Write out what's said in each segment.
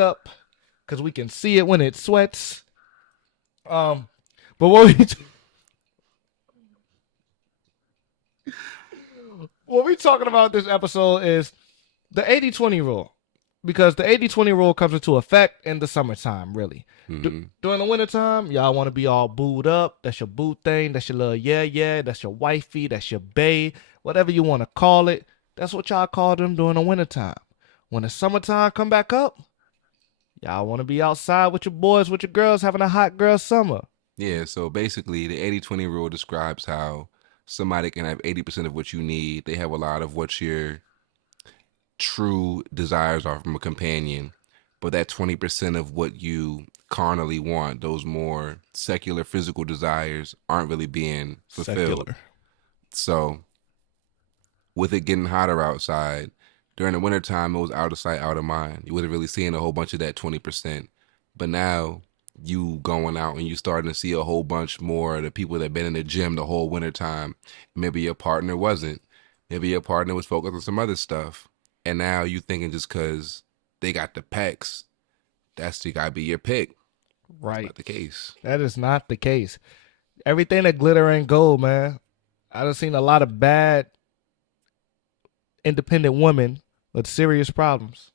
up because we can see it when it sweats. But what we talking about this episode is the 80-20 rule, because the 80-20 rule comes into effect in the summertime, really. During the wintertime, y'all want to be all booed up. That's your boo thing. That's your little yeah. That's your wifey. That's your bae. Whatever you want to call it. That's what y'all call them during the wintertime. When the summertime come back up, y'all want to be outside with your boys, with your girls, having a hot girl summer. Yeah, so basically the 80-20 rule describes how somebody can have 80% of what you need. They have a lot of what your true desires are from a companion, but that 20% of what you carnally want, those more secular physical desires, aren't really being fulfilled. Secular. So with it getting hotter outside, during the wintertime, it was out of sight, out of mind. You wasn't really seeing a whole bunch of that 20%. But now you going out and you starting to see a whole bunch more of the people that been in the gym the whole wintertime. Maybe your partner wasn't. Maybe your partner was focused on some other stuff. And now you thinking just because they got the pecs, that's got to be your pick. Right. That's not the case. That is not the case. Everything that glitter ain't gold, man. I done seen a lot of bad independent women with serious problems.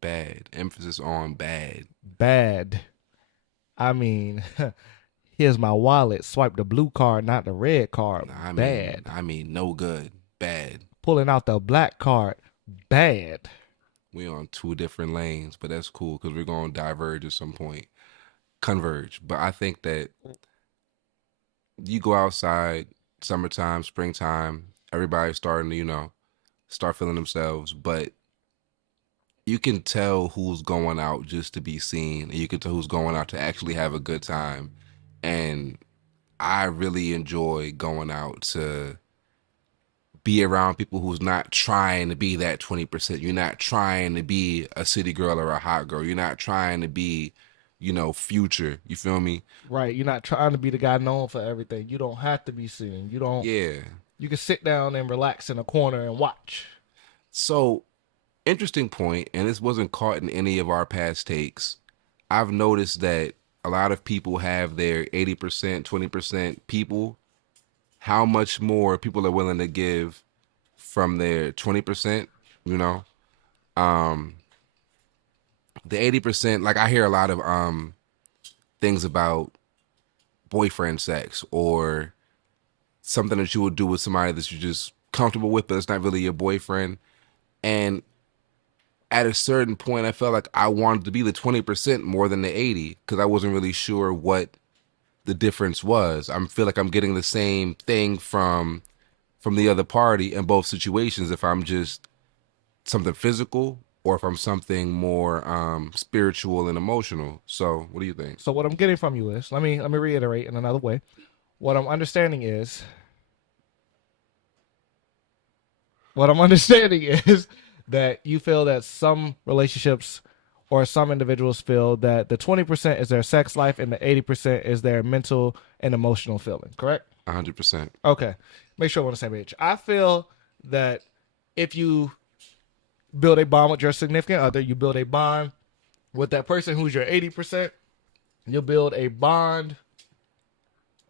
Bad. Emphasis on bad. Bad. I mean, here's my wallet. Swipe the blue card, not the red card. Bad. I mean, no good. Bad. Pulling out the black card. Bad. We on two different lanes, but that's cool because we're going to diverge at some point. Converge. But I think that you go outside, summertime, springtime, everybody's starting to, start feeling themselves, but you can tell who's going out just to be seen, and you can tell who's going out to actually have a good time. And I really enjoy going out to be around people who's not trying to be that 20%. You're not trying to be a city girl or a hot girl. You're not trying to be, Future. You feel me? Right. You're not trying to be the guy known for everything. You don't have to be seen. You don't. Yeah. You can sit down and relax in a corner and watch. So, interesting point, and this wasn't caught in any of our past takes. I've noticed that a lot of people have their 80%, 20% people. How much more people are willing to give from their 20%, the 80%, like I hear a lot of things about boyfriend sex or something that you would do with somebody that you're just comfortable with, but it's not really your boyfriend. And at a certain point, I felt like I wanted to be the 20% more than the 80 because I wasn't really sure what the difference was. I feel like I'm getting the same thing from the other party in both situations if I'm just something physical or if I'm something more spiritual and emotional. So what do you think? So what I'm getting from you is, let me reiterate in another way. What I'm understanding is that you feel that some relationships or some individuals feel that the 20% is their sex life and the 80% is their mental and emotional feeling, correct? 100%. Okay. Make sure we're on the same page. I feel that if you build a bond with your significant other, you build a bond with that person who's your 80%, you'll build a bond.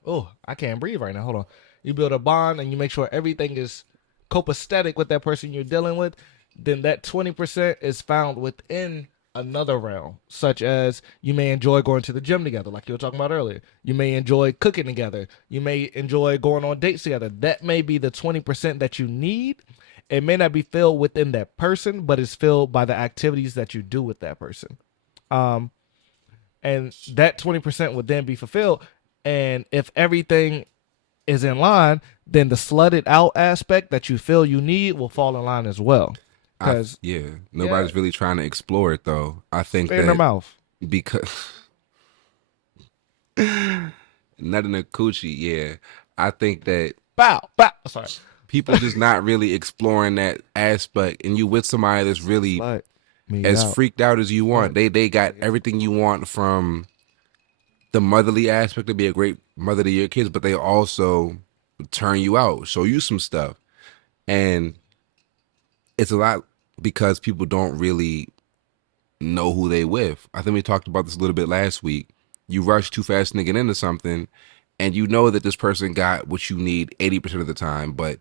Oh, I can't breathe right now. Hold on. You build a bond and you make sure everything is copacetic with that person you're dealing with. Then that 20% is found within another realm, such as you may enjoy going to the gym together, like you were talking about earlier. You may enjoy cooking together. You may enjoy going on dates together. That may be the 20% that you need. It may not be filled within that person, but it's filled by the activities that you do with that person. And that 20% would then be fulfilled. And if everything is in line, then the slutted out aspect that you feel you need will fall in line as well. Because nobody's really trying to explore it though. I think in their mouth because not in a coochie. Yeah, I think that bow. Sorry, people just not really exploring that aspect, and you with somebody that's really as freaked out as you want. They got everything you want from the motherly aspect to be a great mother to your kids, but they also turn you out, show you some stuff, and it's a lot because people don't really know who they with. I think we talked about this a little bit last week. You rush too fast to get into something, and you know that this person got what you need 80% of the time, but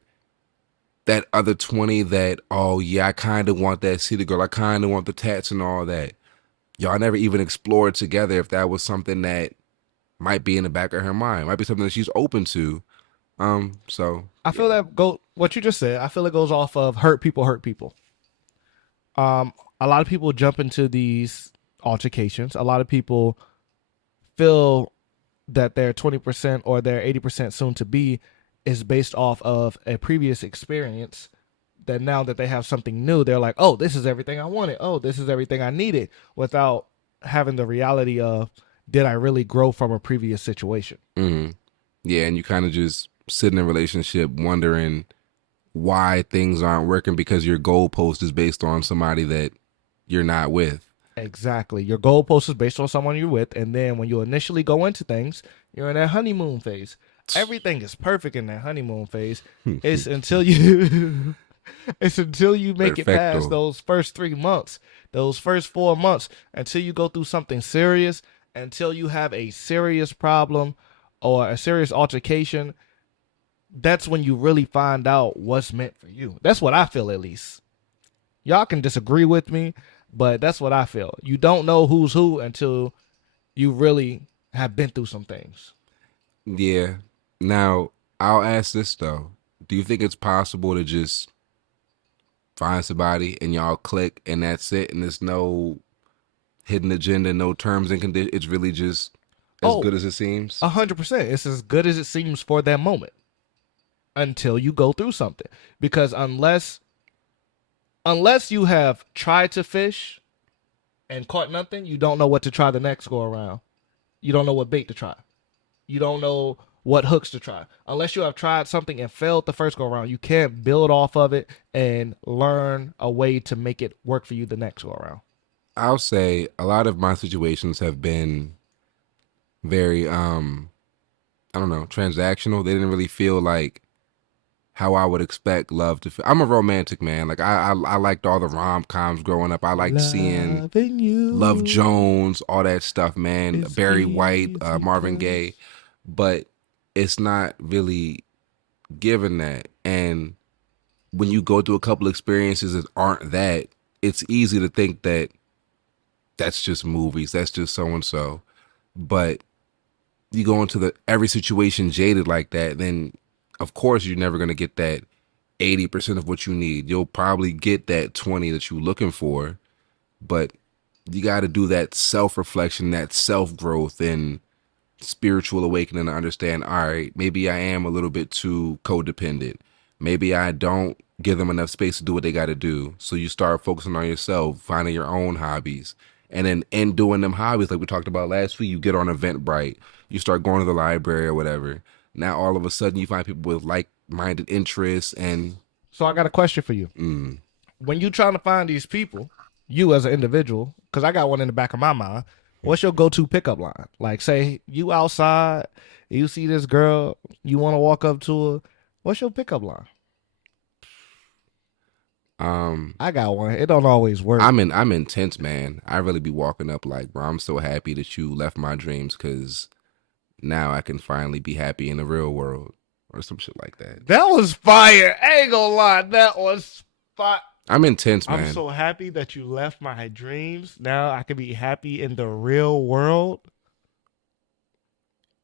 that other 20 that, oh yeah, I kind of want that city girl, I kind of want the tats and all that. Y'all never even explored together if that was something that might be in the back of her mind, might be something that she's open to. So I yeah. feel that what you just said. I feel it goes off of hurt people hurt people. A lot of people jump into these altercations. A lot of people feel that their 20% or their 80% soon to be is based off of a previous experience, that now that they have something new, they're like, oh, this is everything I wanted. Oh, this is everything I needed, without having the reality of, did I really grow from a previous situation? hmm Yeah, and you kind of just sit in a relationship wondering why things aren't working because your goalpost is based on somebody that you're not with. Exactly. Your goalpost is based on someone you're with, and then when you initially go into things, you're in that honeymoon phase. Everything is perfect in that honeymoon phase. It's until you it's until you make it past Perfecto. those first 3 months, those first 4 months, until you go through something serious, until you have a serious problem or a serious altercation. That's when you really find out what's meant for you. That's what I feel, at least. Y'all can disagree with me, but that's what I feel. You don't know who's who until you really have been through some things. Yeah. Now, I'll ask this though. Do you think it's possible to just find somebody and y'all click and that's it and there's no hidden agenda, no terms and conditions? It's really just as Oh, good as it seems? 100%. It's as good as it seems for that moment until you go through something. Because unless you have tried to fish and caught nothing, you don't know what to try the next go around. You don't know what bait to try. You don't know what hooks to try. Unless you have tried something and failed the first go around, you can't build off of it and learn a way to make it work for you the next go around. I'll say a lot of my situations have been very I don't know, transactional. They didn't really feel like how I would expect love to feel. I'm a romantic man. Like I liked all the rom coms growing up. I liked seeing Loving Love you Jones, all that stuff, man. is Barry White, easy Marvin Gaye, 'cause but it's not really given that. And when you go through a couple experiences that aren't that, it's easy to think that that's just movies. That's just so and so. But you go into the every situation jaded like that, then of course you're never gonna get that 80% of what you need. You'll probably get that 20 that you're looking for, but you got to do that self reflection, that self growth, and spiritual awakening to understand, all right, maybe I am a little bit too codependent. Maybe I don't give them enough space to do what they got to do. So you start focusing on yourself, finding your own hobbies. And then in doing them hobbies, like we talked about last week, you get on Eventbrite, you start going to the library or whatever. Now all of a sudden you find people with like minded interests and So I got a question for you. mm, When you trying to find these people, you as an individual, because I got one in the back of my mind, what's your go-to pickup line? Like, say you outside, you see this girl, you want to walk up to her. What's your pickup line? um I got one. It don't always work. I'm intense, man. I really be walking up like, bro, I'm so happy that you left my dreams because now I can finally be happy in the real world or some shit like that. That was fire. I ain't gonna lie. That was fire. I'm intense, I'm man. so happy that you left my dreams. Now I can be happy in the real world.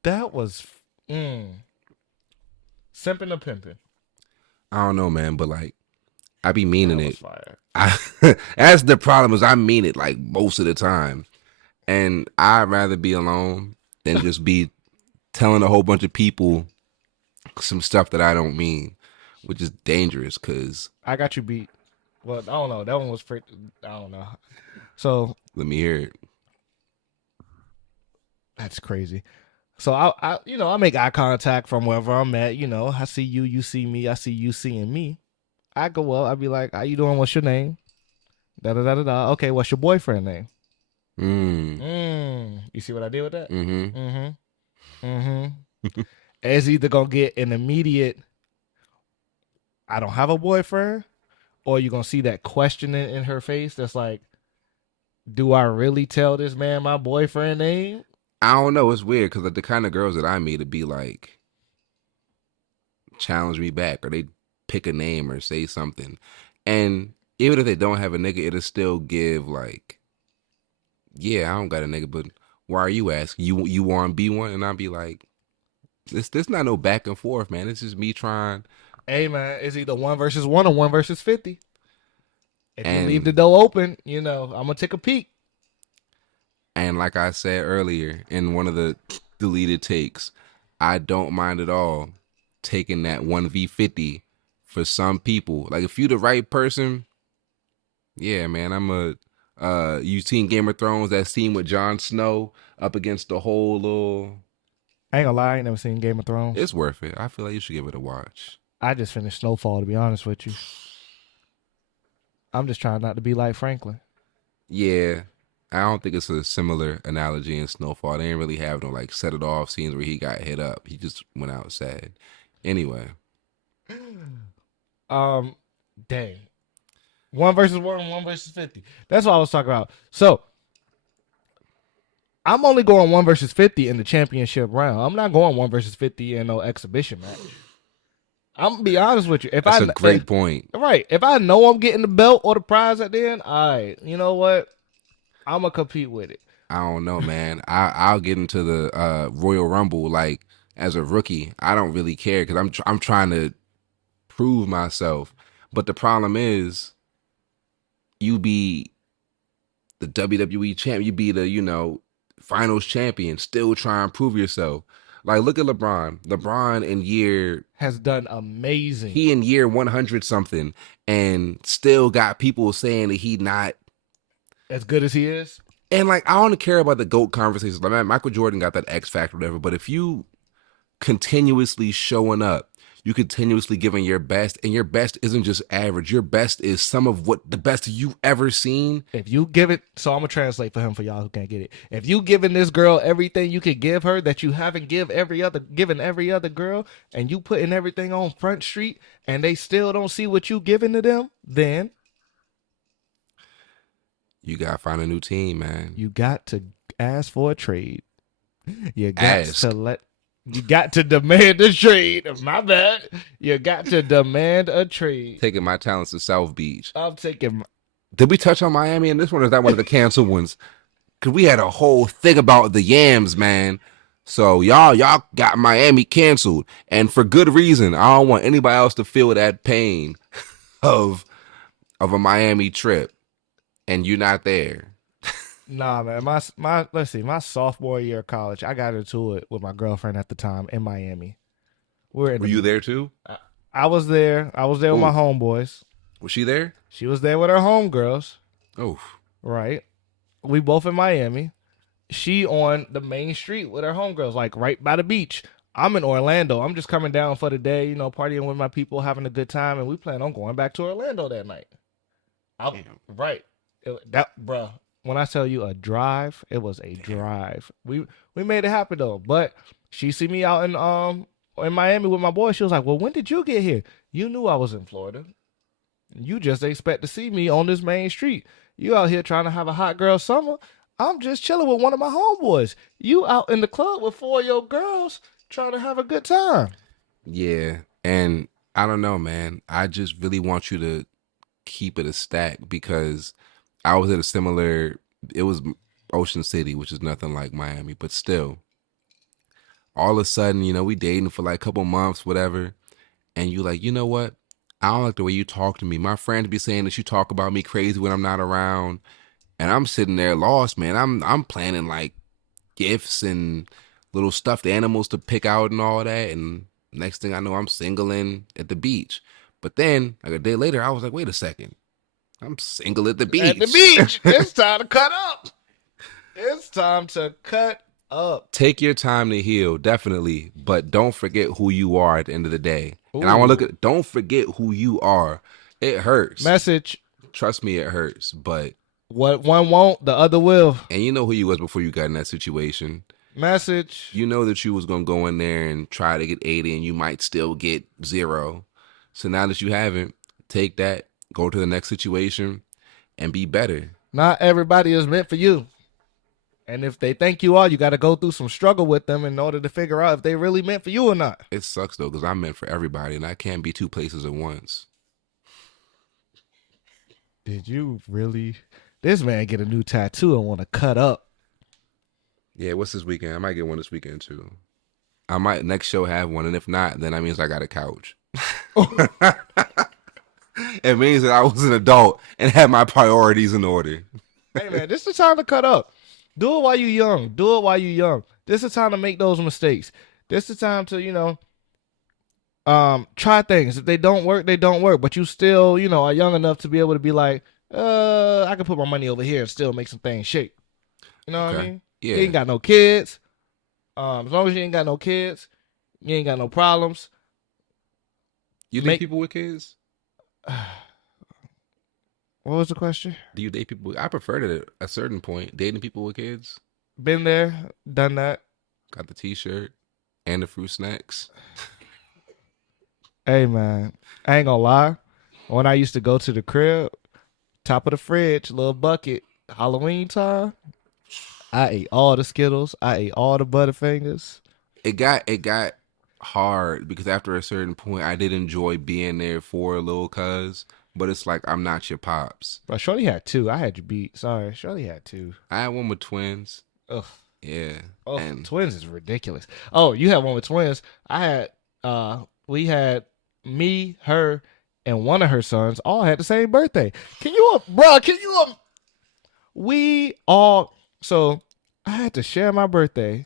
That was simping or pimping. I don't know, man, but like I be meaning That was it. fire. That's the problem is I mean it like most of the time, and I'd rather be alone than just be telling a whole bunch of people some stuff that I don't mean, which is dangerous. Cause I got you beat. Well, I don't know. That one was pretty. I don't know. So let me hear it. that's crazy. So I make eye contact from wherever I'm at. I see you, you see me. I see you seeing me. I go up. I be like, "How you doing? What's your name?" Da da da da da. Okay, what's your boyfriend name? Mm. You see what I did with that? Mm-hmm. Mm-hmm. It's either gonna get an immediate, I don't have a boyfriend, or you're gonna see that question in her face that's like, Do I really tell this man my boyfriend name? I don't know. It's weird because the kind of girls that I meet to be like challenge me back or they pick a name or say something, and even if they don't have a nigga, it'll still give like, yeah, I don't got a nigga, but why are you asking? You want to be one? And I'll be like, this not no back and forth, man. It's just me trying. Hey man, it's either 1 versus 1 or 1 versus 50. If you leave the And door open, I'm gonna take a peek. and like I said earlier in one of the deleted takes, I don't mind at all taking that 1v50 for some people. Like if you the right person, yeah, man, I'm a you seen Game of Thrones, that scene with Jon Snow up against the whole little, I ain't gonna lie, I ain't never seen Game of Thrones. it's worth it. I feel like you should give it a watch. I just finished Snowfall, to be honest with you. I'm just trying not to be like Franklin. Yeah. I don't think it's a similar analogy in Snowfall. They didn't really have no like set it off scenes where he got hit up. He just went out sad. Anyway, Um, dang. 1 versus 1, 1 versus 50. That's what I was talking about. So I'm only going 1 versus 50 in the championship round. I'm not going 1 versus 50 in no exhibition match. I'm gonna be honest with you. that's a great point. Right, if I know I'm getting the belt or the prize at the end, all right, you know what? I'm gonna compete with it. I don't know, man. I'll get into the Royal Rumble like as a rookie. I don't really care because I'm trying to prove myself. But the problem is, you be the WWE champ, you be the finals champion, still try and prove yourself. Like look at LeBron. LeBron in year Has done amazing. he in year 100 something and still got people saying that he not. As good as he is. And like I don't care about the GOAT conversations. Like man, Michael Jordan got that X factor, whatever. But if you continuously showing up, you continuously giving your best, and your best isn't just average. Your best is some of what the best you ever seen. If you give it, so I'm gonna translate for him for y'all who can't get it. If you giving this girl everything you could give her that you haven't given every other girl, and you putting everything on Front Street, and they still don't see what you giving to them, then You gotta find a new team, man. you got to ask for a trade. You got Ask. to let. You got to demand a trade. My bad. You got to demand a trade. Taking my talents to South Beach. I'm taking. Did we touch on Miami in this one? Or is that one of the canceled ones? Cause we had a whole thing about the yams, man. So y'all got Miami canceled, and for good reason. I don't want anybody else to feel that pain of a Miami trip, and you're not there. Nah, man. Let's see. My sophomore year of college, I got into it with my girlfriend at the time in Miami. Were you there too? I was there. I was there with my homeboys. Was she there? She was there with her homegirls. Oh, Right. We both in Miami. She on the main street with her homegirls, like right by the beach. I'm in Orlando. I'm just coming down for the day, partying with my people, having a good time, and we plan on going back to Orlando that night. Right. Bruh. When I tell you a drive, it was a drive. We made it happen though. But she see me out in Miami with my boy. She was like, "Well, when did you get here? You knew I was in Florida. You just expect to see me on this main street. You out here trying to have a hot girl summer. I'm just chilling with one of my homeboys. You out in the club with 4 of your girls trying to have a good time." yeah. And I don't know, man. I just really want you to keep it a stack because I was at a similar. It was Ocean City, which is nothing like Miami, but still. All of a sudden, we dating for like a couple months, whatever, and you like, you know what? I don't like the way you talk to me. My friends be saying that you talk about me crazy when I'm not around, and I'm sitting there lost, man. I'm planning like gifts and little stuffed animals to pick out and all that, and next thing I know, I'm singling at the beach. But then, like a day later, I was like, wait a second, I'm single at the beach. At the beach. It's time to cut up. It's time to cut up. Take your time to heal, definitely, but don't forget who you are at the end of the day. Ooh. And I want to look at, don't forget who you are. It hurts. Message. Trust me, it hurts, but what one won't, the other will. And you know who you was before you got in that situation. Message. You know that you was going to go in there and try to get 80 and you might still get 0. So now that you haven't, take that, go to the next situation and be better. Not everybody is meant for you. And if they think you are, you got to go through some struggle with them in order to figure out if they really meant for you or not. It sucks though, because I'm meant for everybody, and I can't be two places at once. Did you really? This man get a new tattoo and want to cut up. Yeah, what's this weekend? I might get one this weekend too. I might next show have one, and if not, then that means I got a couch. It means that I was an adult and had my priorities in order. Hey man, this is the time to cut up. Do it while you young. Do it while you young. This is the time to make those mistakes. This is the time to, try things. If they don't work, they don't work. But you still, are young enough to be able to be like, I can put my money over here and still make some things shake. You know what I Okay. mean? Yeah. You ain't got no kids. As long as you ain't got no kids, you ain't got no problems. You date Make people with kids? What was the question? Do you date people? I preferred it at a certain point. Dating people with kids. Been there, done that. Got the T-shirt and the fruit snacks. Hey man, I ain't gonna lie. When I used to go to the crib, top of the fridge, little bucket, Halloween time, I ate all the Skittles. I ate all the Butterfingers. It got hard because after a certain point, I did enjoy being there for a little cuz, but it's like I'm not your pops. But Shorty had two. I had you beat. Sorry, Shorty had two. I had one with twins. Ugh. Yeah, Oh, and twins is ridiculous. Oh, you had one with twins. I had we had me, her, and one of her sons all had the same birthday. Can you bro, can you we all so I had to share my birthday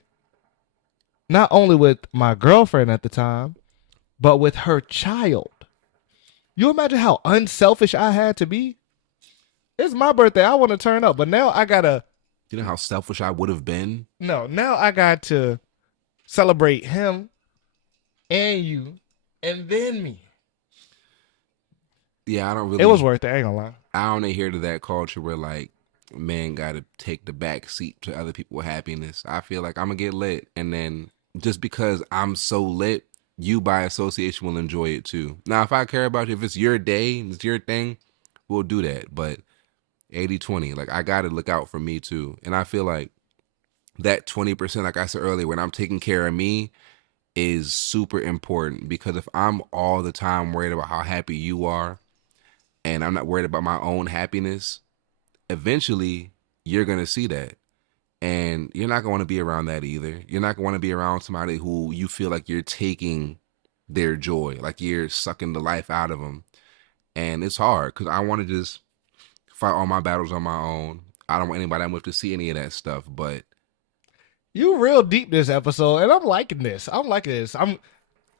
not only with my girlfriend at the time, but with her child. You imagine how unselfish I had to be? It's my birthday. I want to turn up, but now I gotta you know how selfish I would have been. no. Now I got to celebrate him and you, and then me. Yeah, I don't It was really. worth it. I ain't gonna lie. I don't adhere to that culture where like men got to take the back seat to other people's happiness. I feel like I'm gonna get lit, and then just because I'm so lit, you by association will enjoy it too. Now, if I care about you, if it's your day, it's your thing, we'll do that. But 80-20, like I gotta look out for me too. And I feel like that 20%, like I said earlier, when I'm taking care of me, is super important because if I'm all the time worried about how happy you are and I'm not worried about my own happiness, eventually you're going to see that. And you're not going to want to be around that either. You're not going to want to be around somebody who you feel like you're taking their joy, like you're sucking the life out of them. And it's hard because I want to just fight all my battles on my own. I don't want anybody I'm with to see any of that stuff. But You real deep this episode, and I'm liking this. I'm liking this.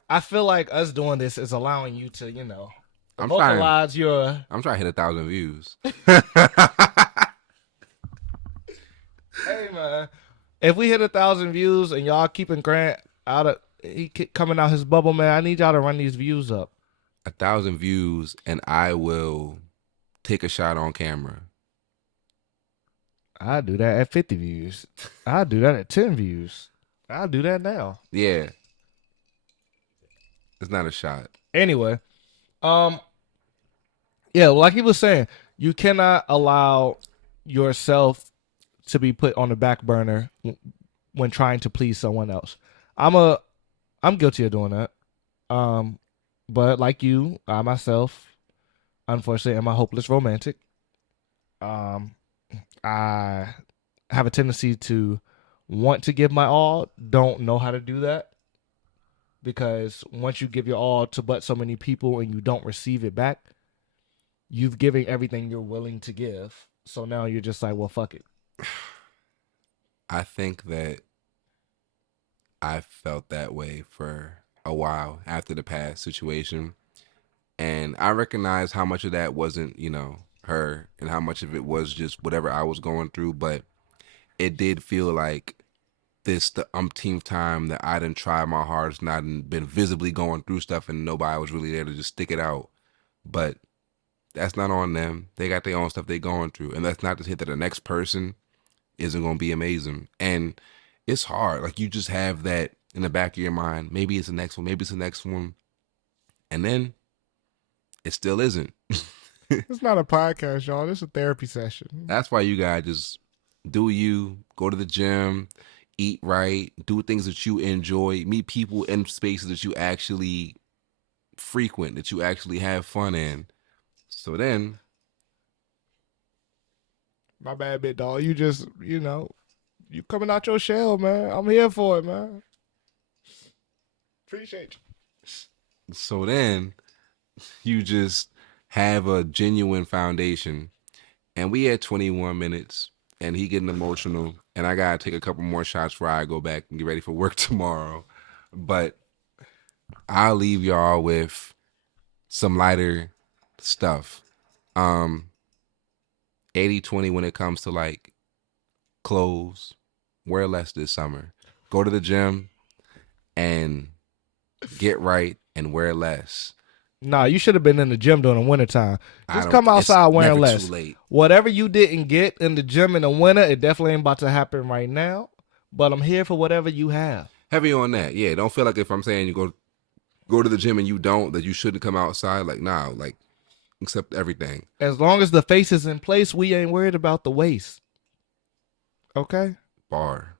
I feel like us doing this is allowing you to, I'm trying. vocalize your. I'm trying to hit 1,000 views. Hey man, if we hit 1,000 views and y'all keeping Grant out of coming out his bubble, man, I need y'all to run these views up. 1,000 views, and I will take a shot on camera. I'll do that at 50 views. I'll do that at 10 views. I'll do that now. Yeah, it's not a shot. Anyway, um, yeah, like he was saying, you cannot allow yourself to be put on the back burner when trying to please someone else. I'm guilty of doing that. Um, but like you, I myself, unfortunately, am a hopeless romantic. Um, I have a tendency to want to give my all, don't know how to do that because once you give your all to but so many people and you don't receive it back, you've given everything you're willing to give. So now you're just like, well, fuck it. I think that I felt that way for a while after the past situation. And I recognize how much of that wasn't, her and how much of it was just whatever I was going through. But it did feel like this the umpteenth time that I didn't try my hardest and I didn't been visibly going through stuff and nobody was really there to just stick it out. But that's not on them. They got their own stuff they going through. And that's not to say that the next person isn't going to be amazing. And it's hard. Like you just have that in the back of your mind. Maybe it's the next one. Maybe it's the next one. And then it still isn't. It's not a podcast, y'all. This is a therapy session. That's why you gotta just do you, go to the gym, eat right, do things that you enjoy, meet people in spaces that you actually frequent, that you actually have fun in. So then, My bad, big dog. You just, you coming out your shell, man. I'm here for it, man. Appreciate so then you just have a genuine foundation. And we had 21 minutes, and he getting emotional, and I gotta take a couple more shots before I go back and get ready for work tomorrow. But I'll leave y'all with some lighter stuff. 80-20 when it comes to like clothes. Wear less this summer. Go to the gym and get right and wear less. Nah, you should have been in the gym during the wintertime. I Just don't. come outside It's wearing never less. too late. Whatever you didn't get in the gym in the winter, it definitely ain't about to happen right now. But I'm here for whatever you have. Heavy on that. Yeah, don't feel like if I'm saying you go to the gym and you don't, that you shouldn't come outside. Like, nah, like accept everything. As long as the face is in place, we ain't worried about the waist. Okay? Bar.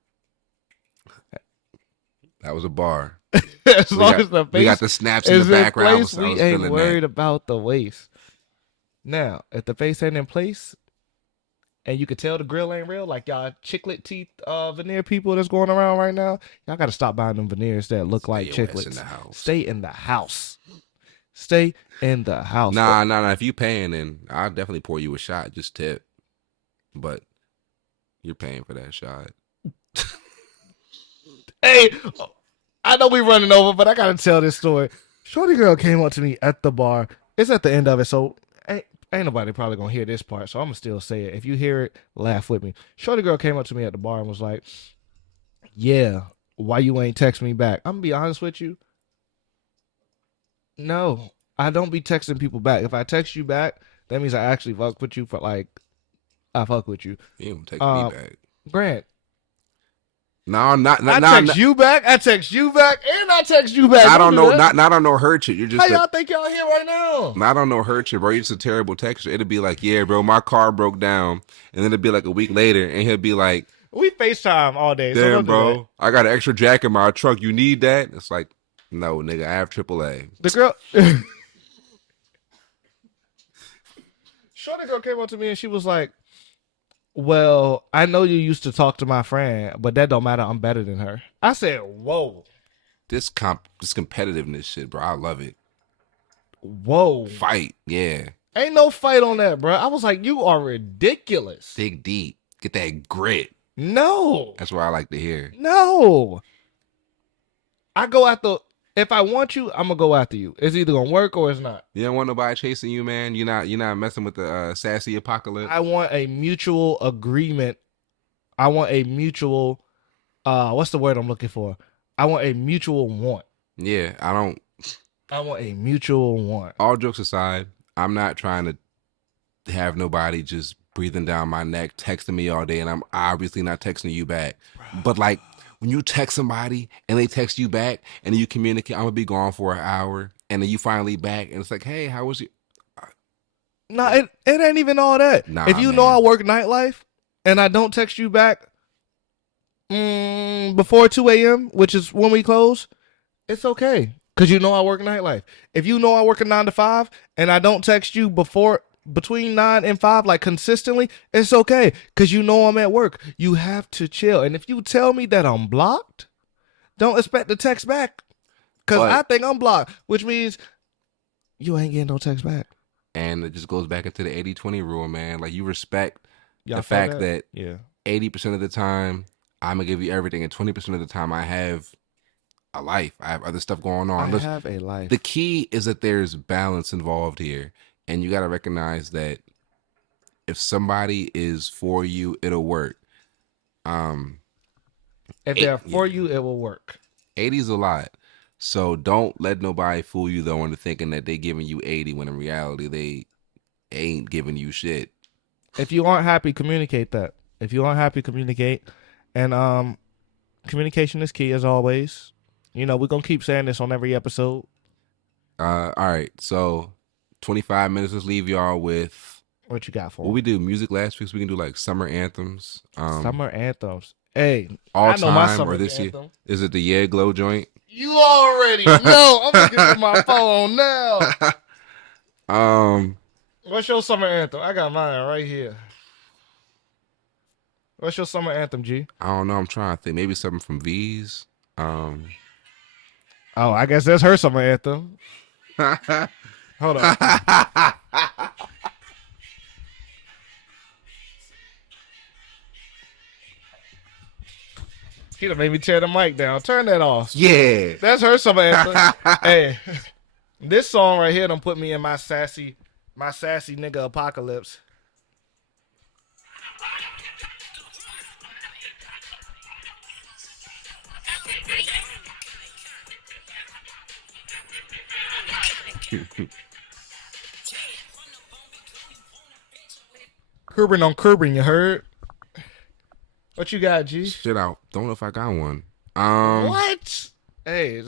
That was a bar. As long as the We face got the snaps in the is in background. I place, was we ain't feeling worried that. about the waist. Now, if the face ain't in place, and you could tell the grill ain't real, like y'all chiclet teeth veneer people that's going around right now, y'all got to stop buying them veneers that look like Stay your ass chiclets. in the house. Stay in the house. Stay in the house. Nah. If you paying, then I'll definitely pour you a shot. Just tip. But you're paying for that shot. Hey, I know we running over, but I gotta tell this story. Shorty girl came up to me at the bar. It's at the end of it, so ain't nobody probably gonna hear this part, so I'm gonna still say it. If you hear it, laugh with me. Shorty girl came up to me at the bar and was like, "Yeah, why you ain't text me back?" I'm gonna be honest with you. No, I don't be texting people back. If I text you back, that means I actually fuck with you for like I fuck with you. You don't text me back. Grant, No, not I text you back, I text you back, and I text you back. I don't know. That. Not on no hurt shit. You're just How y'all think y'all here right now? not on no hurt shit, bro. You're just a terrible texter. It'll be like, yeah, bro, my car broke down, and then it'll be like a week later, and he'll be like, we FaceTime all day. damn, so bro, I got an extra jack in my truck. You need that? It's like, no, nigga, I have AAA. The girl, shorty girl came up to me and she was like, "Well, I know you used to talk to my friend, but that don't matter. I'm better than her." I said, "Whoa, This competitiveness shit, bro. I love it. whoa, Fight, yeah. ain't no fight on that, bro." I was like, "You are ridiculous." Dig deep. Get that grit. No, That's what I like to hear. no. I go after. If I want you, I'm gonna go after you. It's either gonna work or it's not. You don't want nobody chasing you, man. You're not messing with the sassy apocalypse. I want a mutual agreement. I want a mutual. What's the word I'm looking for? I want a mutual want. Yeah, I don't. I want a mutual want. All jokes aside, I'm not trying to have nobody just breathing down my neck, texting me all day, and I'm obviously not texting you back. But like when you text somebody and they text you back and then you communicate, I'm gonna be gone for an hour, and then you finally back, and it's like, hey, how was you? No, it ain't even all that. Nah, if you man. know I work nightlife and I don't text you back before 2 a.m., which is when we close, it's okay. Because you know I work nightlife. If you know I work a 9 to 5 and I don't text you between 9 and 5, like consistently, it's okay. Because you know I'm at work. You have to chill. And if you tell me that I'm blocked, don't expect the text back. Because I think I'm blocked, which means you ain't getting no text back. And it just goes back into the 80-20 rule, man. Like you respect Y'all the feel fact that yeah, 80% of the time I'm gonna give you everything, and 20% of the time I have a life. I have other stuff going on. I have a life. The key is that there's balance involved here, and you got to recognize that if somebody is for you, it'll work. If they're for you, it will work. 80's a lot. So don't let nobody fool you though into thinking that they giving you 80 when in reality they ain't giving you shit. If you aren't happy, communicate that. If you aren't happy, communicate. And communication is key as always. You know, we're gonna keep saying this on every episode. All right. So 25 minutes. Let's leave y'all with What you got for what 'em? we do. Music last week, so we can do like summer anthems. Summer anthems. Hey, All I know my time or summer this year. anthem. Is it the Yeah Glow joint? You already know. I'm looking at my phone now. um, What's your summer anthem? I got mine right here. What's your summer anthem, G? I don't know. I'm trying to think. Maybe something from V's. Oh, I guess that's her summer anthem. Hold on. He done made me tear the mic down. Turn that off. Yeah. That's her summer anthem. Hey, this song right here done put me in my sassy nigga apocalypse. Curbing on curbing, you heard? What you got, G? Shit, I don't know if I got one. What? Hey,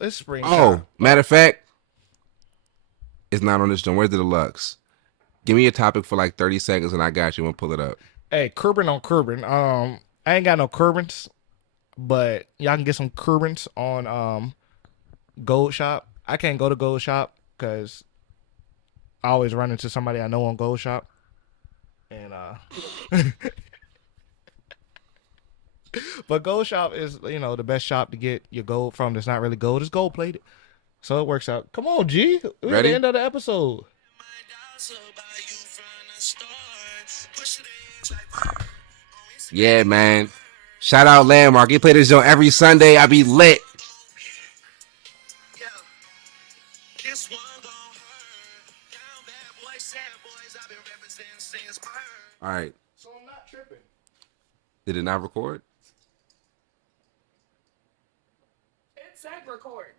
it's springtime. Oh, matter of fact, it's not on this joint. Where's the deluxe? Give me a topic for like 30 seconds and I got you. I'm gonna pull it up. Hey, curbing on curbing. I ain't got no curbings, but y'all can get some curbings on Gold Shop. I can't go to Gold Shop because I always run into somebody I know on Gold Shop. And but Gold Shop is, the best shop to get your gold from that's not really gold. It's gold plated. So it works out. Come on, G. We're at Ready? the end of the episode. Yeah, man. Shout out Landmark. He play this joint every Sunday. I be lit. All right. So I'm not tripping. Did it not record? It said record.